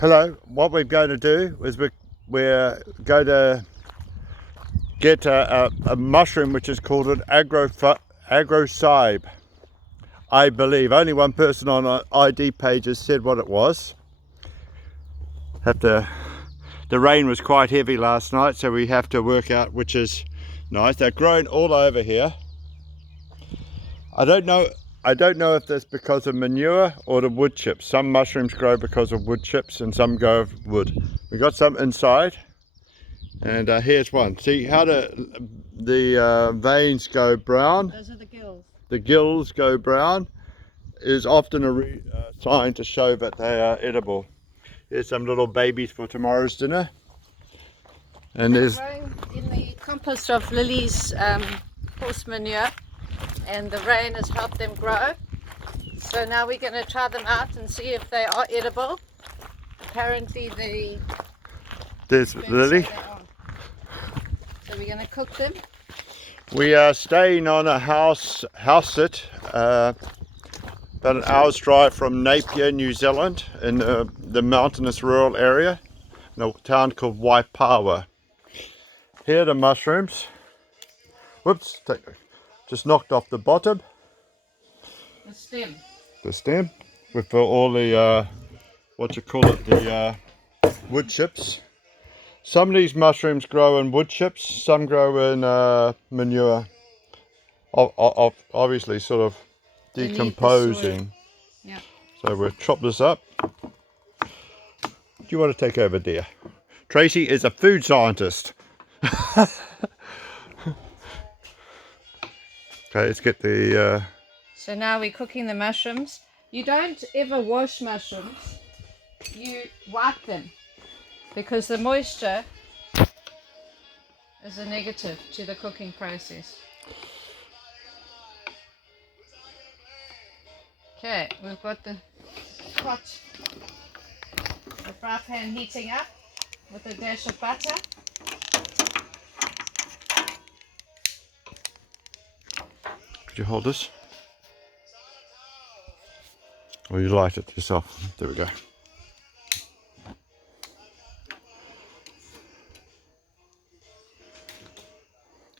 Hello, what we're going to do is we're going to get a mushroom which is called an agrocybe. I believe only one person on our ID page has said what it was. The rain was quite heavy last night, so we have to work out which is nice. They're growing all over here. I don't know if that's because of manure or the wood chips. Some mushrooms grow because of wood chips and some grow of wood. We got some inside, and here's one. See how the veins go brown? Those are the gills. The gills go brown is often a sign to show that they are edible. Here's some little babies for tomorrow's dinner. And they're there's growing in the compost of Lily's horse manure, and the rain has helped them grow. So now we're going to try them out and see if they are edible. Apparently there's Lily. So we're going to cook them. We are staying on a house sit about an hour's drive from Napier, New Zealand, in the mountainous rural area in a town called Waipawa. Here are the mushrooms. Whoops, just knocked off the bottom. The stem. The stem with all the the wood chips. Some of these mushrooms grow in wood chips, some grow in manure, obviously sort of decomposing. Yeah. So we'll chop this up. Do you want to take over, dear? Tracy is a food scientist. Okay, let's get the... So now we're cooking the mushrooms. You don't ever wash mushrooms, you wipe them, because the moisture is a negative to the cooking process. Okay, we've got the fry pan heating up with a dash of butter. Could you hold this? Or you light it yourself? There we go.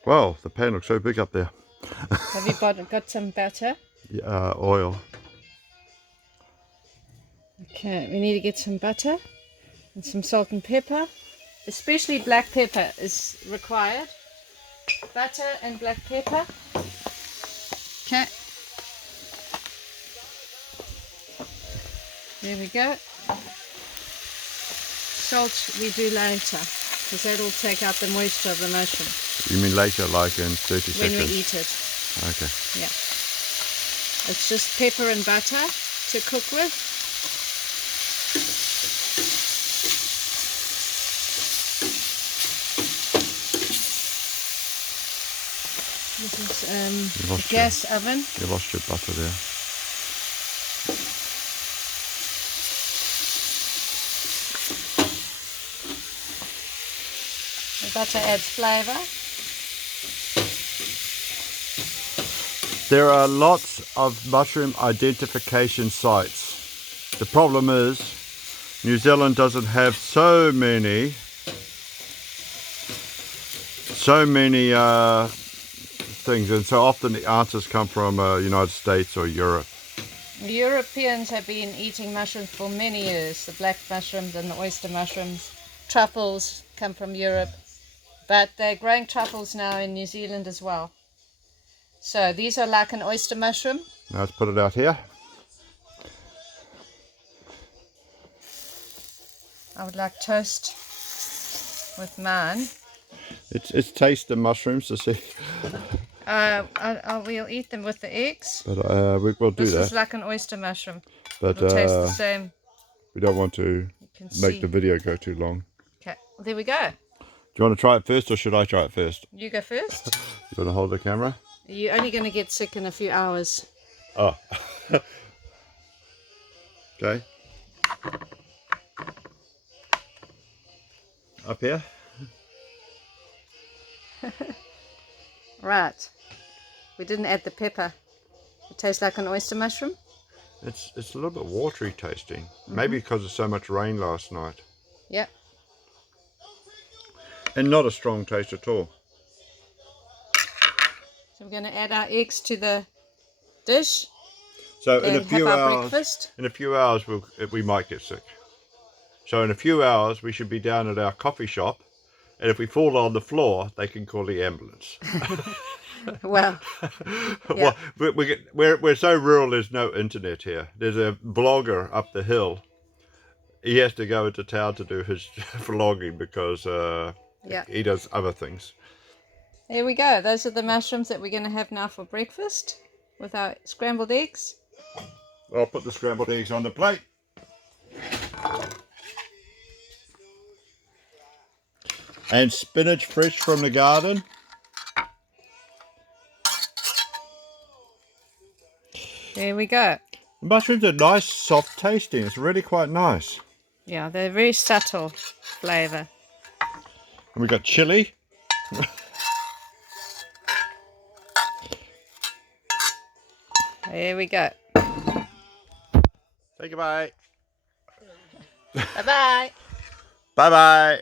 Wow, the pan looks so big up there. Have you got some butter? Yeah, oil. Okay, we need to get some butter and some salt and pepper. Especially black pepper is required. Butter and black pepper. Okay. There we go. Salt we do later, because that'll take out the moisture of the mushroom. You mean later, like in 30 seconds? When we eat it. Okay. Yeah. It's just pepper and butter to cook with. This is a gas oven. You lost your butter there. The butter adds flavour. There are lots of mushroom identification sites. The problem is New Zealand doesn't have so many things, and so often the answers come from United States or Europe. The Europeans have been eating mushrooms for many years. The black mushrooms and the oyster mushrooms. Truffles come from Europe, but they're growing truffles now in New Zealand as well. So these are like an oyster mushroom. Now let's put it out here. I would like toast with mine. It's taste the mushrooms to see. We'll eat them with the eggs. But we will do that. This is like an oyster mushroom. But it'll taste the same. We don't want to make the video go too long. Okay, there we go. Do you want to try it first, or should I try it first? You go first. You want to hold the camera? You're only going to get sick in a few hours. Oh. Okay. Up here. Right. We didn't add the pepper. It tastes like an oyster mushroom. It's a little bit watery tasting. Maybe because of so much rain last night. Yep. And not a strong taste at all. So we're going to add our eggs to the dish So in a and have few our hours, breakfast. we might get sick. So in a few hours, we should be down at our coffee shop, and if we fall on the floor, they can call the ambulance. Well, Well, we're so rural. There's no internet here. There's a blogger up the hill. He has to go into town to do his vlogging because yeah. he does other things. There we go. Those are the mushrooms that we're going to have now for breakfast with our scrambled eggs. I'll put the scrambled eggs on the plate. And spinach fresh from the garden. There we go. The mushrooms are nice, soft tasting. It's really quite nice. Yeah, they're very subtle flavour. And we've got chili. There we go. Say goodbye. Bye-bye. Bye-bye.